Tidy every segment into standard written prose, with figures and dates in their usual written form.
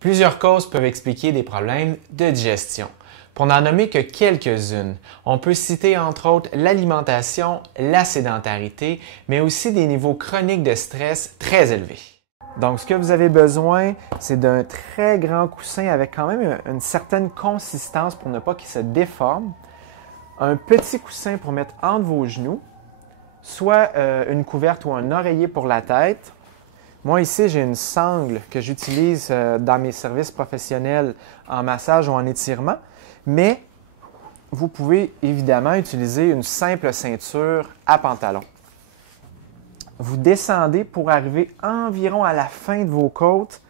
Plusieurs causes peuvent expliquer des problèmes de digestion. Pour n'en nommer que quelques-unes, on peut citer entre autres l'alimentation, la sédentarité, mais aussi des niveaux chroniques de stress très élevés. Donc, ce que vous avez besoin, c'est d'un très grand coussin avec quand même une certaine consistance pour ne pas qu'il se déforme. Un petit coussin pour mettre entre vos genoux, soit une couverte ou un oreiller pour la tête. Moi, ici, j'ai une sangle que j'utilise dans mes services professionnels en massage ou en étirement, mais vous pouvez évidemment utiliser une simple ceinture à pantalon. Vous descendez pour arriver environ à la fin de vos côtes.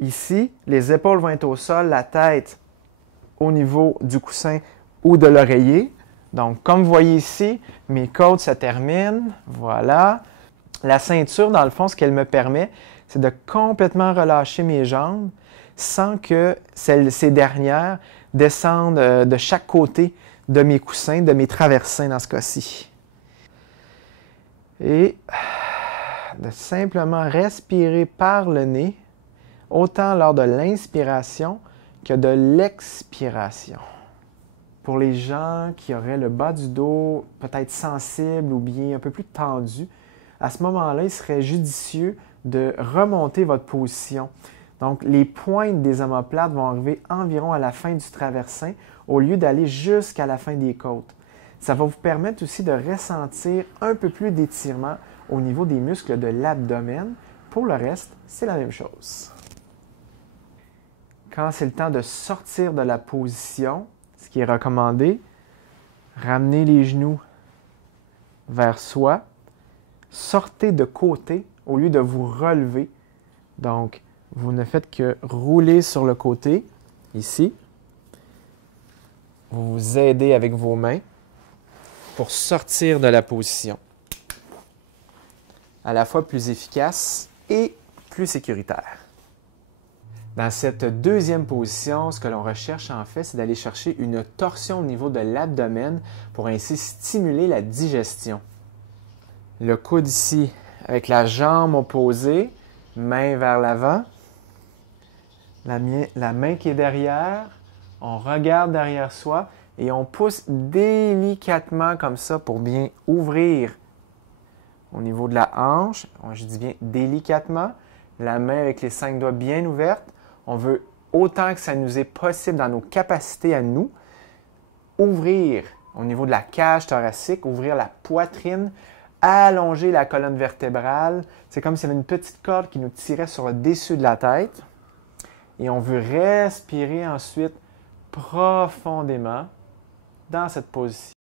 Ici, les épaules vont être au sol, la tête au niveau du coussin ou de l'oreiller. Donc, comme vous voyez ici, mes côtes se terminent. Voilà. La ceinture, dans le fond, ce qu'elle me permet, c'est de complètement relâcher mes jambes sans que ces dernières descendent de chaque côté de mes coussins, de mes traversins dans ce cas-ci. Et de simplement respirer par le nez, autant lors de l'inspiration que de l'expiration. Pour les gens qui auraient le bas du dos peut-être sensible ou bien un peu plus tendu, à ce moment-là, il serait judicieux de remonter votre position. Donc, les pointes des omoplates vont arriver environ à la fin du traversin au lieu d'aller jusqu'à la fin des côtes. Ça va vous permettre aussi de ressentir un peu plus d'étirement au niveau des muscles de l'abdomen. Pour le reste, c'est la même chose. Quand c'est le temps de sortir de la position, ce qui est recommandé, ramenez les genoux vers soi. Sortez de côté au lieu de vous relever. Donc, vous ne faites que rouler sur le côté, ici. Vous vous aidez avec vos mains pour sortir de la position. À la fois plus efficace et plus sécuritaire. Dans cette deuxième position, ce que l'on recherche en fait, c'est d'aller chercher une torsion au niveau de l'abdomen pour ainsi stimuler la digestion. Le coude ici avec la jambe opposée, main vers l'avant. La main qui est derrière, on regarde derrière soi et on pousse délicatement comme ça pour bien ouvrir au niveau de la hanche. Je dis bien délicatement. La main avec les 5 doigts bien ouvertes. On veut autant que ça nous est possible dans nos capacités à nous, ouvrir au niveau de la cage thoracique, ouvrir la poitrine, allonger la colonne vertébrale. C'est comme s'il y avait une petite corde qui nous tirait sur le dessus de la tête. Et on veut respirer ensuite profondément dans cette position.